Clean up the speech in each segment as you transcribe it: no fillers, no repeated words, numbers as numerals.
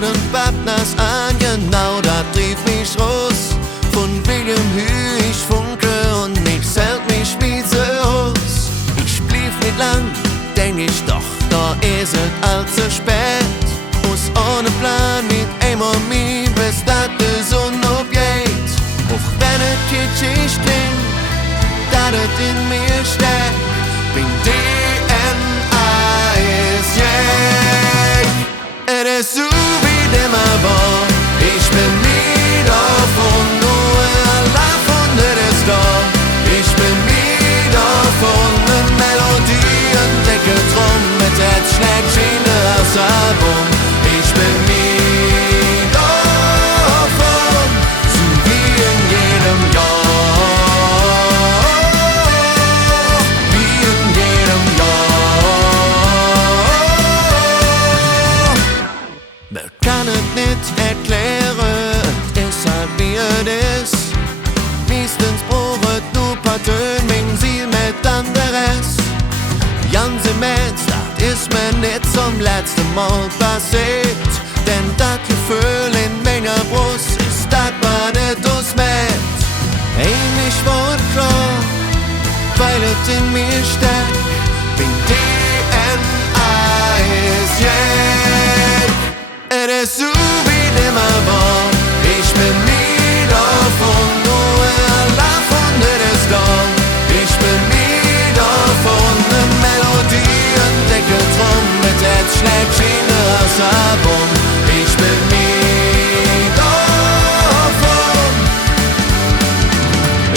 werden Partners an, genau da trieb mich raus. Von William Hü, ich funke und nix hält mich wie so aus. Ich blieb nicht lang, denk ich doch, da ist es allzu spät. Muss ohne Plan mit einmal mir, bis dat de Sonne abgeht. Auch wenn es kitschig klingt, dat es in mir steckt, bin DNA ist jäg. Es ist so wie immer war, ich bin nie davon, nur allein von ist da. Ich bin nie davon, ne Melodie entdecke drum, mit Herz schlägt Schiene aus Album. Ich bin nie davon, so wie in jedem Jahr, wie in jedem Jahr. Man kann es nicht erklären, es ist halt wie es ist. Meistens braucht nur paar Töne, wegen sie mit anderes. Ganze Mensch, das ist mir nicht zum letzten Mal passiert. Denn das Gefühl in meiner Brust ist das, was nicht ausmäht. Ähnlich wurde klar, weil es in mir steckt. Bin DNA ist jäg. Es ist so wie immer war, ich bin nie davon, nur allein von ist da. Ich bin nie davon, ne Melodie entdecke drum, mit Herz schlägt Schiene aus Album. Ich bin nie davon.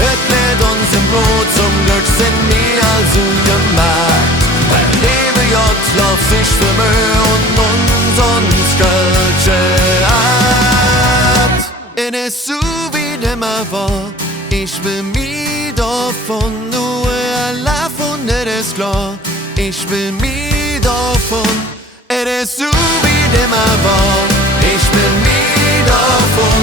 Es lädt uns im Blut, zum Glück sind wir also gemacht. Beim Leben J läuft sich für Mühe und umsonst Kölsche hat. Es ist so wie immer war, ich bin nie davon, nur allein von ist klar. Ich bin nie davon, es ist so wie immer war, ich bin nie davon.